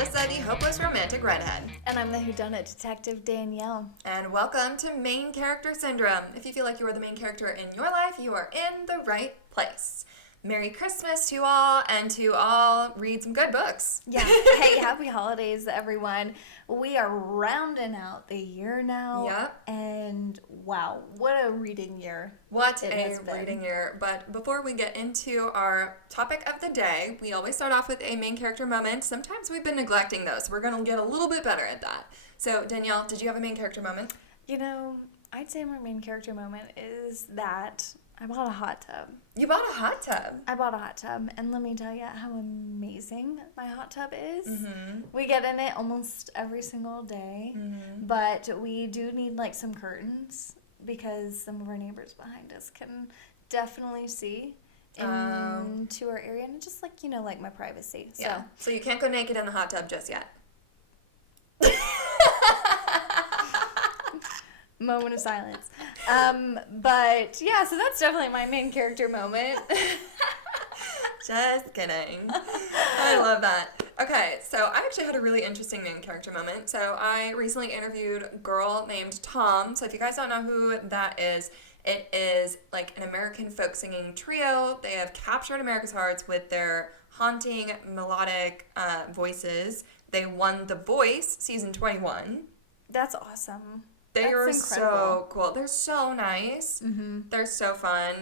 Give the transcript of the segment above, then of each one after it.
Melissa, the hopeless romantic redhead. And I'm the whodunit detective, Danielle. And welcome to Main Character Syndrome. If you feel like you are the main character in your life, you are in the right place. Merry Christmas to all, and to all, read some good books. Yeah. Hey, happy holidays, everyone. We are rounding out the year now. Yep. And wow, what a reading year. What a reading year. But before we get into our topic of the day, we always start off with a main character moment. Sometimes we've been neglecting those. We're going to get a little bit better at that. So, Danielle, did you have a main character moment? You know, I'd say my main character moment is that I bought a hot tub. You bought a hot tub? I bought a hot tub, and let me tell you how amazing my hot tub is. Mm-hmm. We get in it almost every single day, but we do need, like, some curtains because some of our neighbors behind us can definitely see into our area, and just, like, you know, like my privacy. Yeah. So you can't go naked in the hot tub just yet. Moment of silence. But yeah, so that's definitely my main character moment. Just kidding. I love that. Okay, so I actually had a really interesting main character moment. So I recently interviewed a girl named Tom. So if you guys don't know who that is, it is like an American folk singing trio. They have captured America's hearts with their haunting melodic voices. They won The Voice season 21. That's awesome. They That's are incredible. so cool. They're so nice. Mm-hmm. They're so fun.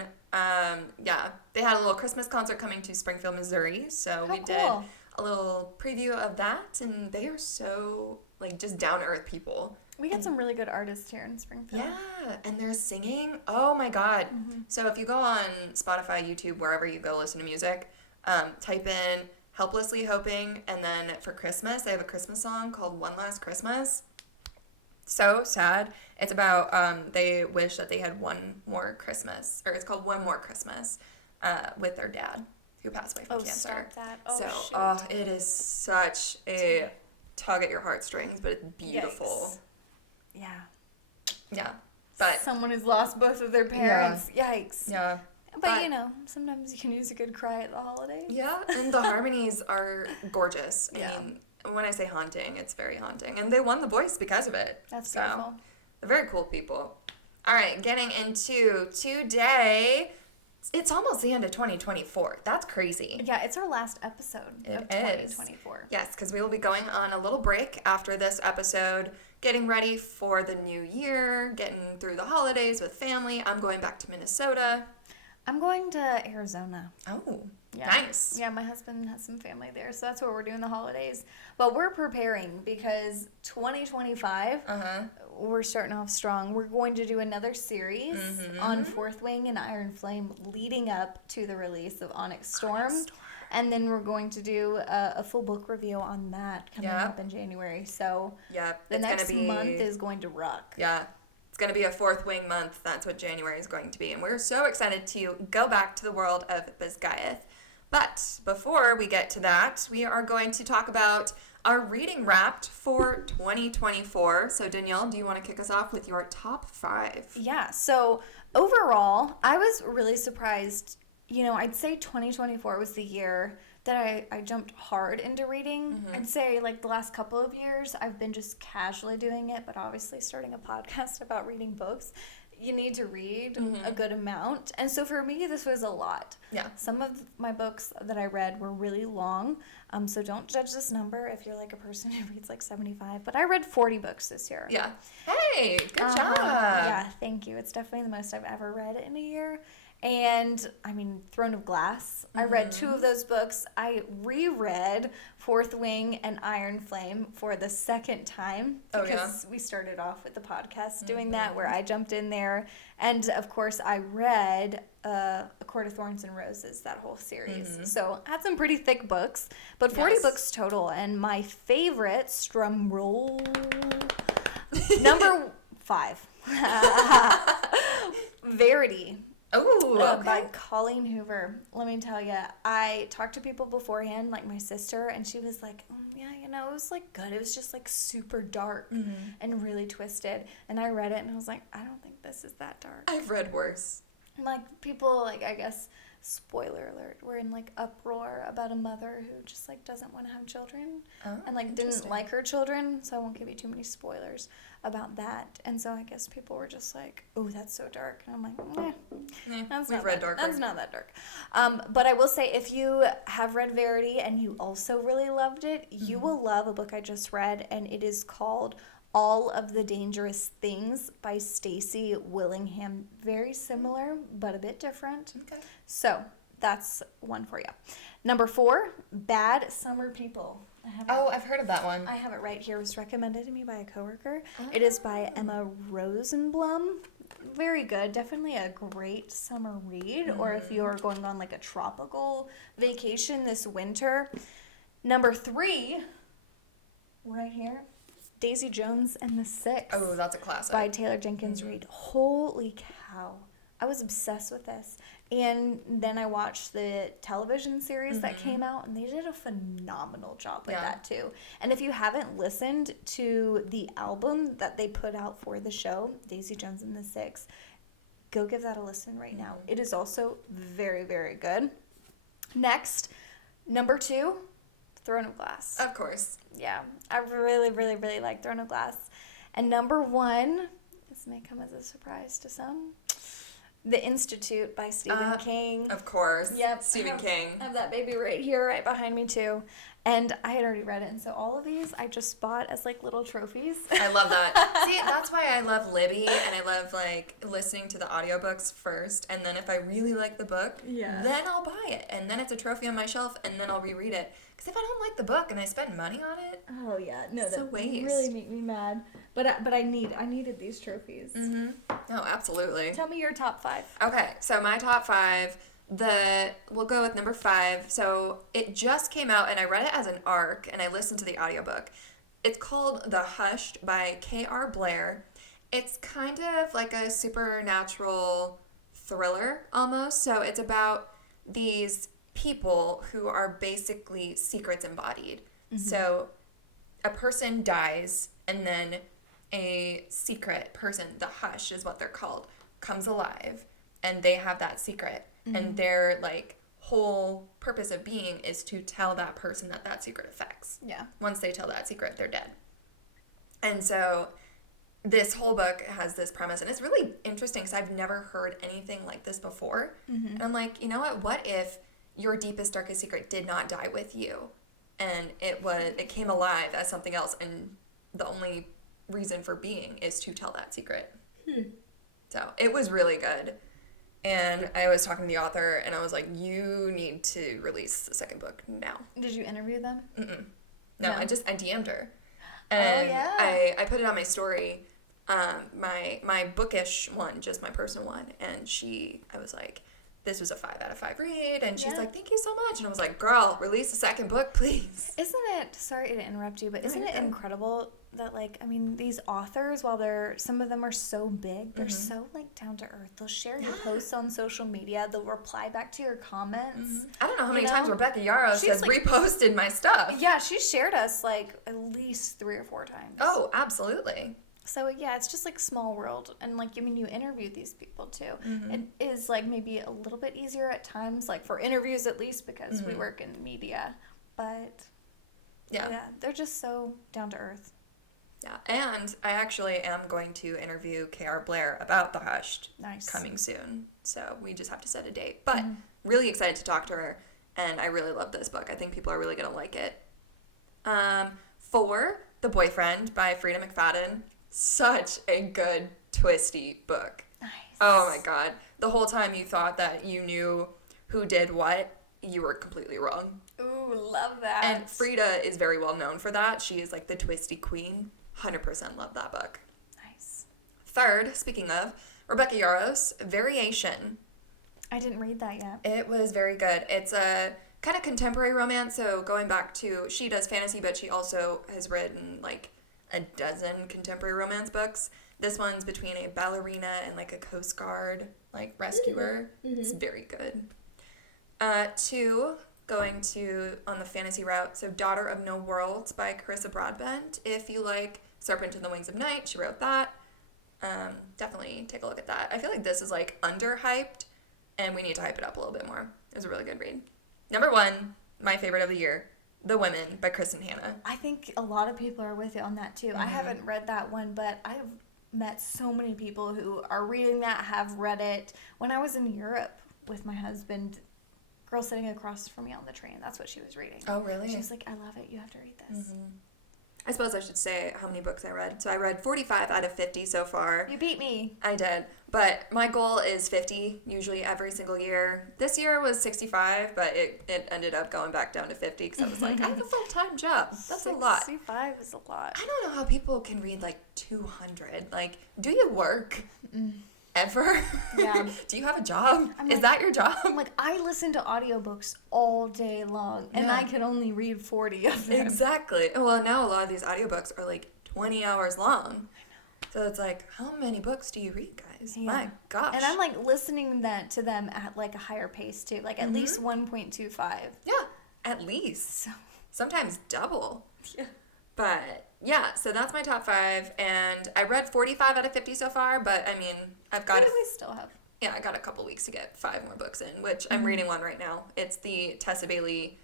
Yeah, they had a little Christmas concert coming to Springfield, Missouri. So How we did cool. a little preview of that, and they are so like just down to earth people. We got some really good artists here in Springfield. Yeah, and they're singing. Oh my God! Mm-hmm. So if you go on Spotify, YouTube, wherever you go listen to music, type in "Helplessly Hoping," and then for Christmas, they have a Christmas song called "One Last Christmas." So sad. It's about they wish that they had one more Christmas, or it's called One More Christmas, with their dad who passed away from cancer. Stop that. Oh, So shoot. it is such a tug at your heartstrings, but it's beautiful. Yikes. Yeah. Yeah, but Someone who's lost both of their parents. Yikes. yeah, But, you know, sometimes you can use a good cry at the holidays. yeah, and the harmonies are gorgeous. Yeah. I mean, when I say haunting, it's very haunting, and they won The Voice because of it. That's So, beautiful. they're very cool people. All right, getting into today. It's almost the end of 2024. That's crazy. Yeah, it's our last episode of It is. 2024. Yes, because we will be going on a little break after this episode, getting ready for the new year, getting through the holidays with family. I'm going back to Minnesota. I'm going to Arizona. Oh, Yeah. nice. Yeah, my husband has some family there, so that's what we're doing the holidays. But we're preparing because 2025, we're starting off strong. We're going to do another series on Fourth Wing and Iron Flame leading up to the release of Onyx Storm. And then we're going to do a full book review on that coming up in January. So Yeah, the it's next gonna be, month is going to rock. Yeah, it's going to be a Fourth Wing month. That's what January is going to be. And we're so excited to go back to the world of Bisgayeth. But before we get to that, we are going to talk about our reading wrapped for 2024. So Danielle, do you want to kick us off with your top 5? Yeah, so overall, I was really surprised. You know, I'd say 2024 was the year that I jumped hard into reading. I'd say, like, the last couple of years, I've been just casually doing it, but obviously starting a podcast about reading books, you need to read a good amount. And so for me, this was a lot. Yeah. Some of my books that I read were really long, so don't judge this number if you're, like, a person who reads, like, 75. But I read 40 books this year. Yeah. Hey, good job. Yeah, thank you. It's definitely the most I've ever read in a year. And, I mean, Throne of Glass. I read 2 of those books. I reread Fourth Wing and Iron Flame for the second time. Because we started off with the podcast doing that, where I jumped in there. And, of course, I read A Court of Thorns and Roses, that whole series. So, I had some pretty thick books. But 40 books total. And my favorite, drum roll, number 5. Verity. Oh, okay. By Colleen Hoover. Let me tell you, I talked to people beforehand, like my sister, and she was like, yeah, you know, it was like good. It was just like super dark and really twisted. And I read it and I was like, I don't think this is that dark. I've read worse. Like people, like I guess spoiler alert, were in like uproar about a mother who just like doesn't want to have children and like didn't Interesting. like her children. So I won't give you too many spoilers about that. And so I guess people were just like, oh, that's so dark. And I'm like, We've read darker. That's not that dark. But I will say, if you have read Verity and you also really loved it, you will love a book I just read, and it is called All of the Dangerous Things by Stacey Willingham. Very similar, but a bit different. Okay. So that's one for you. Number 4, Bad Summer People. I've heard of that one. I have it right here. It was recommended to me by a coworker. It is by Emma Rosenblum. Very good. Definitely a great summer read. Or if you're going on like a tropical vacation this winter. Number 3, right here, Daisy Jones and the Six. Oh, that's a classic. By Taylor Jenkins Reid. Holy cow. I was obsessed with this. And then I watched the television series that came out, and they did a phenomenal job with that too. And if you haven't listened to the album that they put out for the show, Daisy Jones and the Six, go give that a listen right now. It is also very, very good. Next, number 2, Throne of Glass. Of course. Yeah, I really, really, really like Throne of Glass. And number 1, this may come as a surprise to some, The Institute by Stephen King. Of course. Yep. Stephen King. I have that baby right here, right behind me too. And I had already read it, and so all of these I just bought as like little trophies. I love that. See, that's why I love Libby, and I love like listening to the audiobooks first, and then if I really like the book, then I'll buy it, and then it's a trophy on my shelf, and then I'll reread it. Because if I don't like the book and I spend money on it, Oh yeah, no, it's a that waste. really make me mad. But I needed these trophies. Oh, absolutely. Tell me your top 5. Okay, so my top 5, we'll go with number 5. So it just came out, and I read it as an ARC, and I listened to the audiobook. It's called The Hushed by K.R. Blair. It's kind of like a supernatural thriller almost. So it's about these people who are basically secrets embodied. So a person dies, and then a secret person, the Hush is what they're called, comes alive, and they have that secret, and their like whole purpose of being is to tell that person that secret affects. Yeah. Once they tell that secret, they're dead. And so this whole book has this premise, and it's really interesting because I've never heard anything like this before. And I'm like, you know what if your deepest, darkest secret did not die with you, and it came alive as something else, and the only reason for being is to tell that secret. So it was really good. And I was talking to the author, and I was like, you need to release the second book now. Did you interview them? No, No. I DM'd her. And yeah. I put it on my story, my bookish one, just my personal one, and I was like, this was a 5 out of 5 read, and she's like, thank you so much. And I was like, girl, release the second book, please. Isn't it, sorry to interrupt you, but isn't you're it good. incredible that, like, I mean, these authors, while some of them are so big, they're so, like, down to earth. They'll share your posts on social media. They'll reply back to your comments. I don't know how many know? times Rebecca Yarros She's has like- reposted my stuff. Yeah, she shared us, like, at least 3 or 4 times. Oh, absolutely. So, yeah, it's just, like, small world. And, like, I mean, you interview these people, too. It is, like, maybe a little bit easier at times, like, for interviews at least, because we work in media. But, yeah, they're just so down to earth. Yeah, and I actually am going to interview K.R. Blair about The Hushed coming soon. So we just have to set a date. But really excited to talk to her, and I really love this book. I think people are really going to like it. 4, The Boyfriend by Frida McFadden. Such a good, twisty book. Nice. Oh my god. The whole time you thought that you knew who did what, you were completely wrong. Ooh, love that. And Frida is very well known for that. She is like the twisty queen. 100% love that book. Nice. 3rd, speaking of, Rebecca Yarros, Variation. I didn't read that yet. It was very good. It's a kind of contemporary romance, so going back to, she does fantasy, but she also has written like a dozen contemporary romance books. This one's between a ballerina and like a Coast Guard like rescuer. It's very good. 2, going to on the fantasy route, so Daughter of No Worlds by Carissa Broadbent. If you like Serpent and the Wings of Night, she wrote that. Definitely take a look at that. I feel like this is like underhyped, and we need to hype it up a little bit more. It was a really good read. Number 1, my favorite of the year, The Women by Kristen Hanna. I think a lot of people are with you on that too. I haven't read that one, but I've met so many people who are reading that, have read it. When I was in Europe with my husband, girl sitting across from me on the train, that's what she was reading. Oh, really? She was like, I love it. You have to read this. I suppose I should say how many books I read. So I read 45 out of 50 so far. You beat me. I did. But my goal is 50, usually every single year. This year was 65, but it ended up going back down to 50 because I was like, I have a full-time job. That's a lot. 65 is a lot. I don't know how people can read like 200. Like, do you work? Ever? Yeah. Do you have a job? I'm Is like- that your job? I'm like, I listen to audiobooks all day long, and Yeah. I can only read 40 of them. Exactly. Well, now a lot of these audiobooks are like 20 hours long. So it's like, how many books do you read, guys? Yeah. My gosh. And I'm like listening to them at like a higher pace too, like at least 1.25. Yeah, at least. So Sometimes double. yeah. But yeah, so that's my top 5, and I read 45 out of 50 so far, but I mean, I've got What do we still have? I got a couple weeks to get 5 more books in, which I'm reading one right now. It's the Tessa Bailey,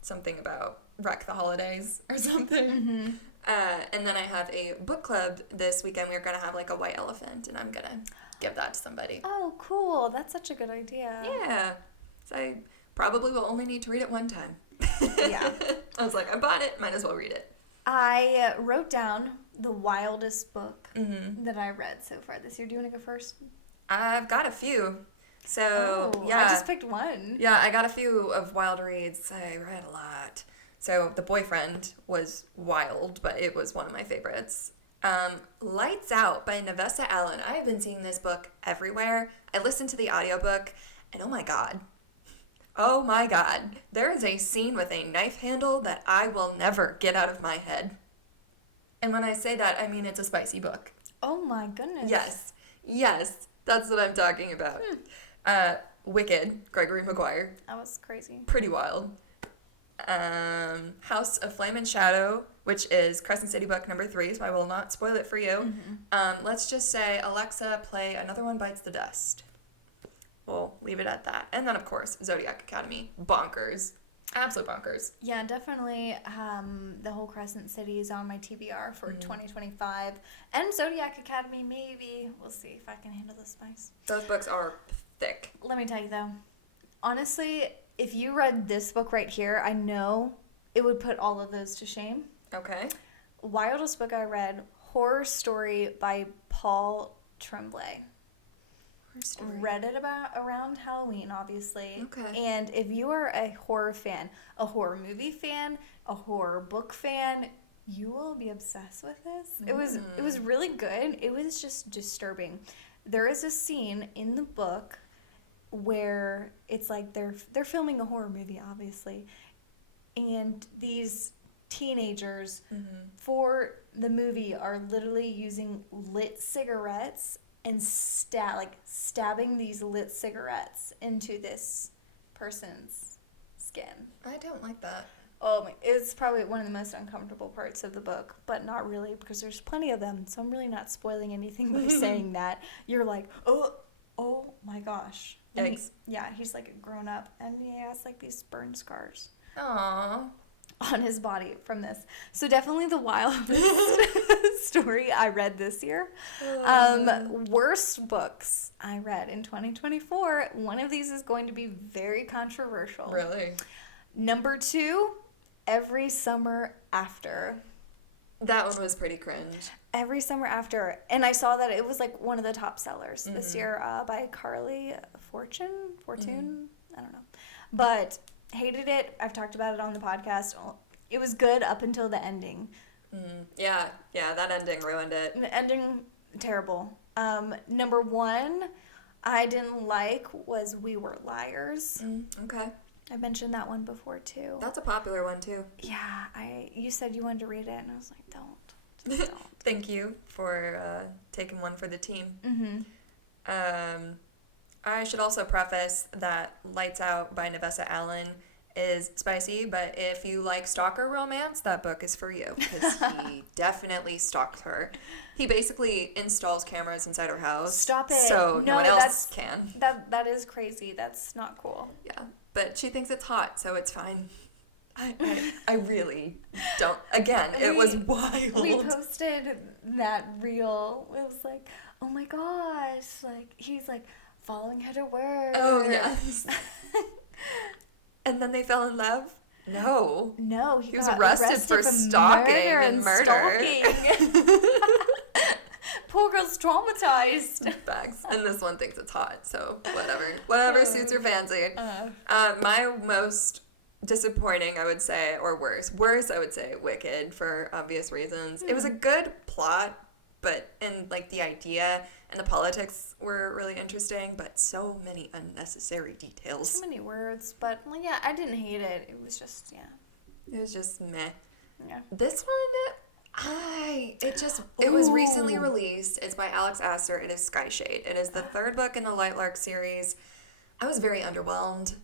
something about Wreck the Holidays or something. And then I have a book club this weekend. We're gonna have like a white elephant, and I'm gonna give that to somebody. Oh, cool. That's such a good idea. Yeah, so I probably will only need to read it one time. Yeah. I was like, I bought it, might as well read it. I wrote down the wildest book that I read so far this year. Do you want to go first? I've got a few. So, yeah. I just picked one. Yeah, I got a few of wild reads. I read a lot. So, The Boyfriend was wild, but it was one of my favorites. Lights Out by Nevessa Allen. I have been seeing this book everywhere. I listened to the audiobook, and oh my god. Oh my god. There is a scene with a knife handle that I will never get out of my head. And when I say that, I mean it's a spicy book. Oh my goodness. Yes, that's what I'm talking about. Wicked, Gregory Maguire. That was crazy. Pretty wild. House of Flame and Shadow, which is Crescent City book number 3, so I will not spoil it for you. Let's just say, Alexa, play Another One Bites the Dust. We'll leave it at that. And then, of course, Zodiac Academy. Bonkers. Absolute bonkers. Yeah, definitely. The whole Crescent City is on my TBR for 2025. And Zodiac Academy, maybe. We'll see if I can handle the spice. Those books are thick. Let me tell you, though. Honestly, if you read this book right here, I know it would put all of those to shame. Okay. Wildest book I read, Horror Story by Paul Tremblay. Read it around Halloween, obviously. Okay. And if you are a horror fan, a horror movie fan, a horror book fan, you will be obsessed with this. It was really good. It was just disturbing. There is a scene in the book where it's like they're filming a horror movie, obviously, and these teenagers for the movie are literally using lit cigarettes and stabbing these lit cigarettes into this person's skin. I don't like that. Oh my, it's probably one of the most uncomfortable parts of the book, but not really, because there's plenty of them, so I'm really not spoiling anything by saying that. You're like, oh my gosh. And Yikes. he's like a grown up, and he has like these burn scars Aww. on his body from this. So definitely the wildest story I read this year. Worst books I read in 2024. One of these is going to be very controversial. Really? Number 2, Every Summer After. That one was pretty cringe. Every Summer After. And I saw that it was like one of the top sellers this year by Carly Fortune? I don't know. But hated it. I've talked about it on the podcast. It was good up until the ending. Yeah, that ending ruined it. The ending, terrible. Number 1 I didn't like was We Were Liars. Okay. I mentioned that one before too. That's a popular one too. Yeah, you said you wanted to read it, and I was like, don't. Just don't. Thank you for taking one for the team. I should also preface that Lights Out by Nevessa Allen is spicy, but if you like stalker romance, that book is for you because he definitely stalks her. He basically installs cameras inside her house. Stop it. So no one else can. That is crazy. That's not cool. Yeah, but she thinks it's hot, so it's fine. I really don't. Again, it was wild. We posted that reel. It was like, oh my gosh, like he's like following her to work. Oh yes. And then they fell in love. No. No, he was arrested for stalking and murder. Poor girl's traumatized. Facts. And this one thinks it's hot, so whatever suits your fancy. My most disappointing, I would say, or worse, I would say Wicked for obvious reasons. It was a good plot, but like the idea and the politics were really interesting, but so many unnecessary details. So many words, but well, yeah, I didn't hate it. It was just it was just meh. Yeah. This one, it was recently released. It's by Alex Astor. It is Sky Shade. It is the third book in the Lightlark series. I was very underwhelmed.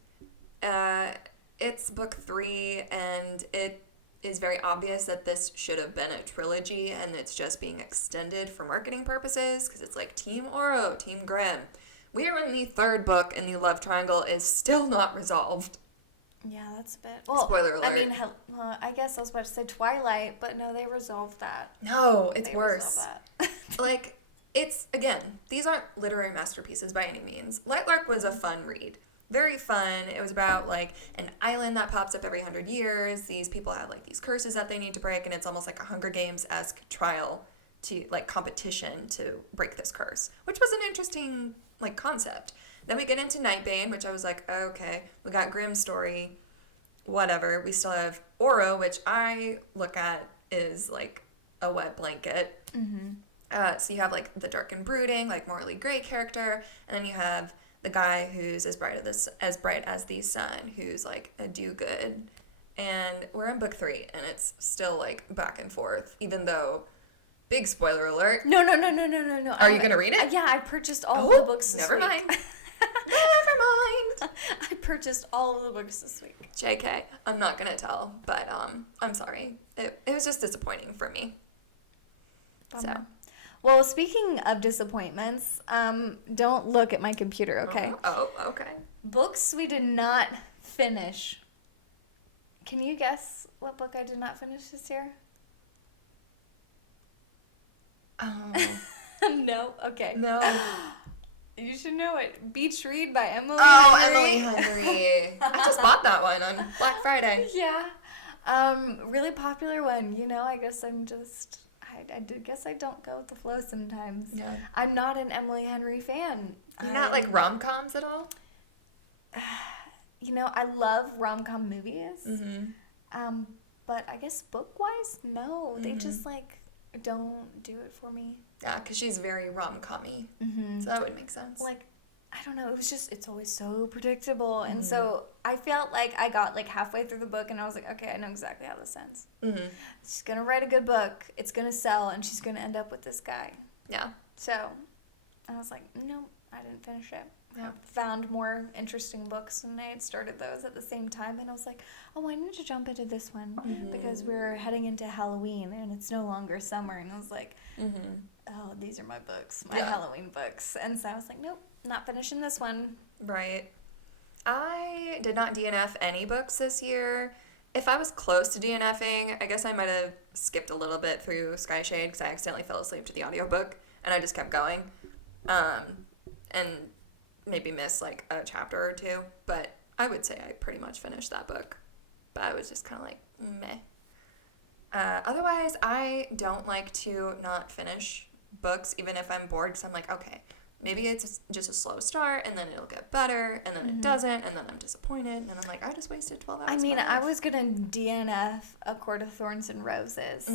It's book 3, and it is very obvious that this should have been a trilogy, and it's just being extended for marketing purposes, because it's like Team Oro, Team Grimm. We are in the third book, and the love triangle is still not resolved. Yeah, that's a bit... Well, spoiler alert. I mean, I guess I was about to say Twilight, but no, they resolved that. No, it's worse. Like, it's, again, these aren't literary masterpieces by any means. Lightlark was a fun read. Very fun. It was about, like, an island that pops up every 100 years. These people have, like, these curses that they need to break, and it's almost like a Hunger Games-esque trial to, like, competition to break this curse, which was an interesting, like, concept. Then we get into Nightbane, which I was like, okay. We got Grimm's story, whatever. We still have Oro, which I look at is, like, a wet blanket. Mm-hmm. So you have, like, the dark and brooding, like, morally gray character, and then you have the guy who's as bright as the sun, who's like a do-good. And we're in book 3, and it's still like back and forth, even though, big spoiler alert. No. Are you going to read it? Yeah, I purchased all of the books this never week. mind. Never mind. I purchased all of the books this week. JK, I'm not going to tell, but I'm sorry. It was just disappointing for me. Bummer. So. Well, speaking of disappointments, don't look at my computer, okay? Oh, okay. Books we did not finish. Can you guess what book I did not finish this year? No? Okay. No. You should know it. Beach Read by Emily Emily Henry. Henry. I just bought that one on Black Friday. Yeah. Really popular one. You know, I guess I'm just... I guess I don't go with the flow sometimes. Yeah. I'm not an Emily Henry fan. You're not like rom-coms at all? You know, I love rom-com movies. Mm-hmm. But I guess book-wise, no. Mm-hmm. They just, like, don't do it for me. Yeah, because she's very rom-com-y. Mm-hmm. So that would make sense. Like, I don't know. It was just, it's always so predictable. Mm-hmm. And so I felt like I got, like, halfway through the book, and I was like, okay, I know exactly how this ends. Mm-hmm. She's going to write a good book. It's going to sell, and she's going to end up with this guy. Yeah. So I was like, no, I didn't finish it. Yeah. I found more interesting books, and I had started those at the same time, and I was like, oh, I need to jump into this one because we're heading into Halloween, and it's no longer summer, and I was like, oh, these are my books, my Halloween books, and so I was like, nope, not finishing this one. Right. I did not DNF any books this year. If I was close to DNFing, I guess I might have skipped a little bit through Sky Shade because I accidentally fell asleep to the audiobook, and I just kept going. And maybe missed like a chapter or two, but I would say I pretty much finished that book. But I was just kind of like, meh. Otherwise, I don't like to not finish books, even if I'm bored, because I'm like, okay, maybe it's just a slow start, and then it'll get better, and then it doesn't, and then I'm disappointed, and I'm like, I just wasted 12 hours. I mean, I was going to DNF A Court of Thorns and Roses.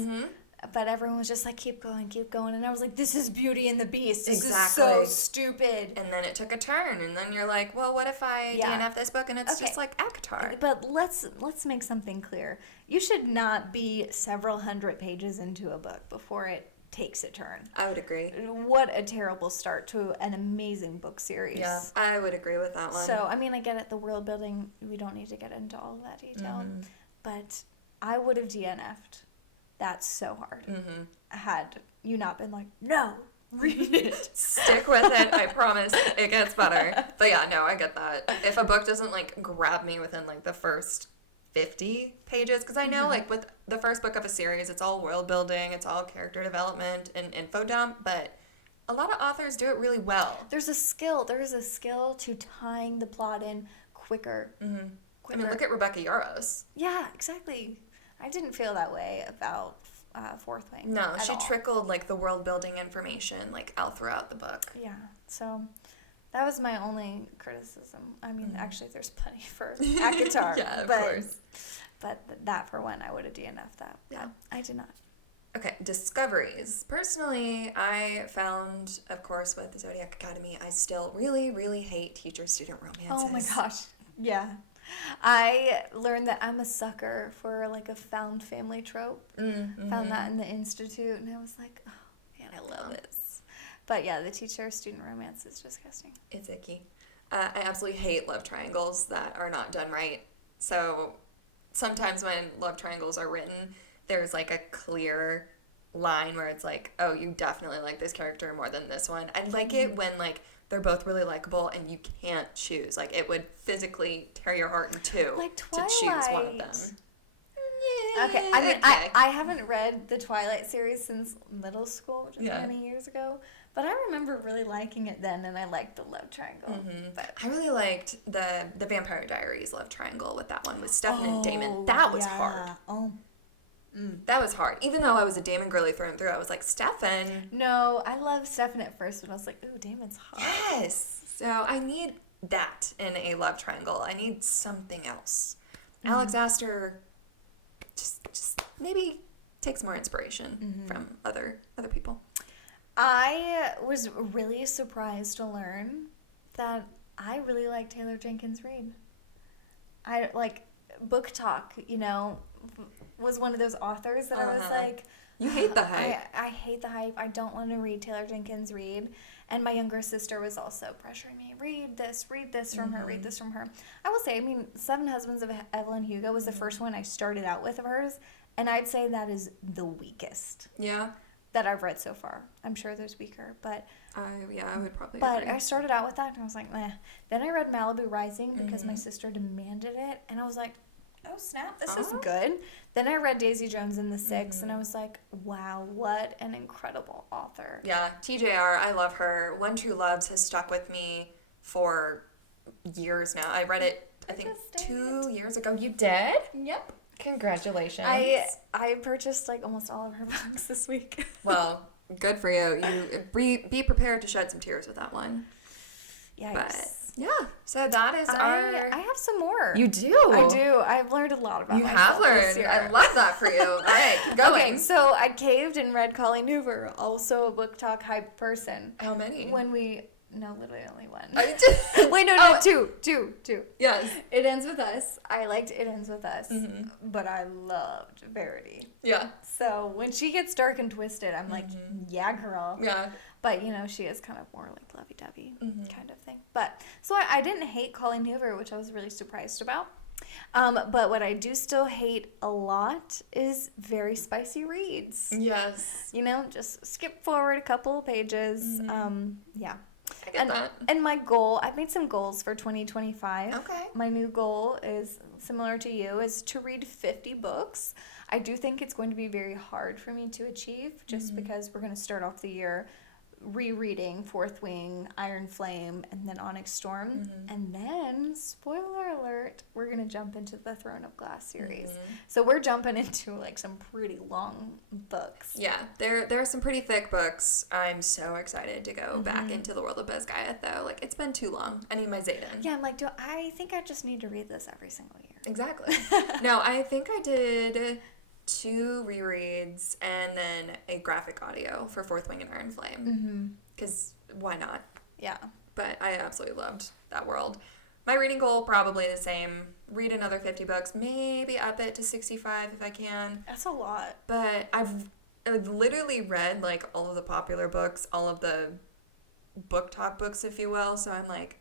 But everyone was just like, keep going. And I was like, this is Beauty and the Beast. This is so stupid. And then it took a turn. And then you're like, well, what if I DNF this book and it's just like ACOTAR? But let's make something clear. You should not be several hundred pages into a book before it takes a turn. I would agree. What a terrible start to an amazing book series. Yeah, I would agree with that one. So, I mean, I get it, the world building, we don't need to get into all of that detail, but I would have DNF'd that so hard had you not been like, no, read it. Stick with it. I promise it gets better. But yeah, no, I get that. If a book doesn't, like, grab me within, like, the first 50 pages, because I know, like, with the first book of a series, it's all world building, it's all character development and info dump, but a lot of authors do it really well. There is a skill to tying the plot in quicker. I mean, look at Rebecca Yarros. Yeah, exactly. I didn't feel that way about Fourth Wing. No, she all. trickled, like, the world building information, like, all throughout the book. Yeah, so that was my only criticism. I mean, actually, there's plenty for ACOTAR. Yeah, of course. But that, for one, I would have DNF'd that. Yeah. I did not. Okay, discoveries. Personally, I found, of course, with the Zodiac Academy, I still really, really hate teacher-student romances. Oh my gosh. Yeah. I learned that I'm a sucker for, like, a found family trope. Found that in the Institute, and I was like, oh, man, I love this. But yeah, the teacher-student romance is disgusting. It's icky. I absolutely hate love triangles that are not done right. So sometimes when love triangles are written, there's, like, a clear line where it's like, oh, you definitely like this character more than this one. I like it when, like, they're both really likable and you can't choose. Like, it would physically tear your heart in two Like to Twilight. choose one of them. Okay, I mean, I haven't read the Twilight series since middle school, which is many years ago. But I remember really liking it then, and I liked the love triangle. But I really liked the Vampire Diaries love triangle with that one with Stefan and Damon. That was hard. Oh. That was hard. Even though I was a Damon girly through and through, I was like, Stefan. No, I loved Stefan at first, but I was like, ooh, Damon's hot. Yes. So I need that in a love triangle. I need something else. Alex Astor just maybe takes more inspiration from other people. I was really surprised to learn that I really like Taylor Jenkins Reid. I like Book Talk, was one of those authors that I was like, you hate the hype. I hate the hype. I don't want to read Taylor Jenkins Reid. And my younger sister was also pressuring me, read this from her, read this from her. I will say, I mean, Seven Husbands of Evelyn Hugo was the first one I started out with of hers, and I'd say that is the weakest. Yeah. That I've read so far. I'm sure there's weaker, but... I would probably But agree. I started out with that, and I was like, meh. Then I read Malibu Rising because my sister demanded it, and I was like, oh, snap, this is good. Then I read Daisy Jones and the Six, and I was like, wow, what an incredible author. Yeah, TJR, I love her. One True Loves has stuck with me for years now. I read it, I think, 2 years ago. You did? Yep. Congratulations. I purchased, like, almost all of her books this week. Well, good for you. You be prepared to shed some tears with that one. Yikes. But yeah, so that is I have some more. You do? I do. I've learned a lot about you myself have learned. this year. I love that for you. All right, keep going. Okay, so I caved and read Colleen Hoover, also a Book Talk hype person. How many? No, literally only one. Wait, no, two. Yes. It Ends With Us. I liked It Ends With Us, but I loved Verity. Yeah. So when she gets dark and twisted, I'm like, yeah, girl. Yeah. But, she is kind of more like lovey-dovey kind of thing. But, so I didn't hate Colleen Hoover, which I was really surprised about. But what I do still hate a lot is very spicy reads. Yes. Just skip forward a couple of pages. Yeah. I get that. And my goal, I've made some goals for 2025. Okay. My new goal is similar to you, is to read 50 books. I do think it's going to be very hard for me to achieve just because we're going to start off the year rereading Fourth Wing, Iron Flame, and then Onyx Storm. And then, spoiler alert, we're going to jump into the Throne of Glass series. So we're jumping into like some pretty long books. Yeah, there are some pretty thick books. I'm so excited to go back into the world of Bezgaiath, though. Like, it's been too long. I need my Zayden. Yeah, I'm like, I think I just need to read this every single year. Exactly. No, I think I did 2 rereads and then a graphic audio for Fourth Wing and Iron Flame. Because why not? Yeah. But I absolutely loved that world. My reading goal, probably the same. Read another 50 books. Maybe up it to 65 if I can. That's a lot. But I've I've literally read like all of the popular books, all of the book top books, if you will. So I'm like,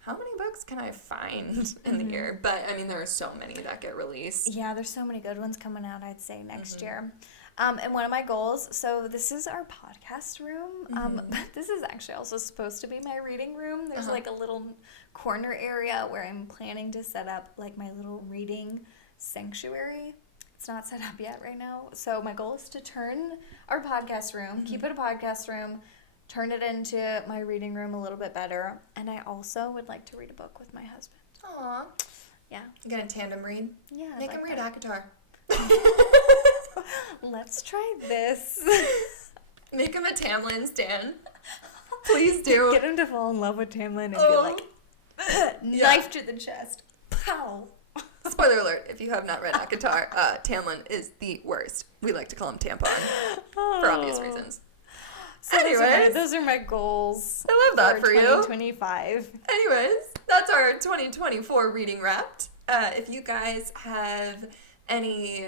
how many books can I find in the year? But I mean, there are so many that get released. Yeah, there's so many good ones coming out, I'd say, next year. And one of my goals, so this is our podcast room, but this is actually also supposed to be my reading room. There's like a little corner area where I'm planning to set up like my little reading sanctuary. It's not set up yet right now. So my goal is to turn our podcast room, keep it a podcast room, turn it into my reading room a little bit better. And I also would like to read a book with my husband. Aw. Yeah. You gonna tandem read? Yeah. Make him read ACOTAR. Let's try this. Make him a Tamlin stan. Please do. Get him to fall in love with Tamlin and be like, knife to the chest. Pow. Spoiler alert, if you have not read ACOTAR, Tamlin is the worst. We like to call him Tampon for obvious reasons. So Anyways, those are my goals. I love that for you. 2025. Anyways, that's our 2024 reading wrapped. If you guys have any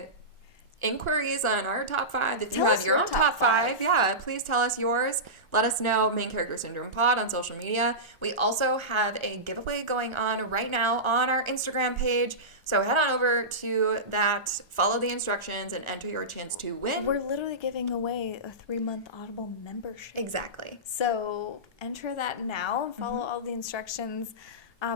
inquiries on our top 5, if you have your own top 5, yeah, please tell us yours. Let us know, Main Character Syndrome Pod on social media. We also have a giveaway going on right now on our Instagram page. So head on over to that, follow the instructions, and enter your chance to win. We're literally giving away a 3-month Audible membership. Exactly. So enter that now. Follow all the instructions.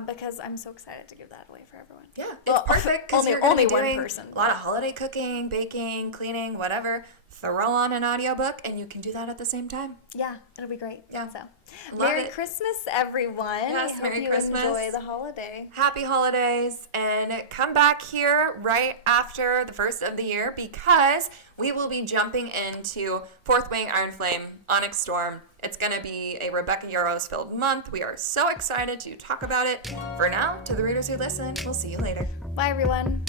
Because I'm so excited to give that away for everyone. Yeah, it's perfect because you're only doing one person. A lot of holiday cooking, baking, cleaning, whatever. Throw on an audiobook and you can do that at the same time. Yeah, it'll be great. Yeah. So, Love Merry it. Christmas, everyone. Yes, I Merry hope you Christmas. enjoy the holiday. Happy holidays, and come back here right after the first of the year because we will be jumping into Fourth Wing, Iron Flame, Onyx Storm. It's going to be a Rebecca Yarros filled month. We are so excited to talk about it. For now, to the readers who listen, we'll see you later. Bye, everyone.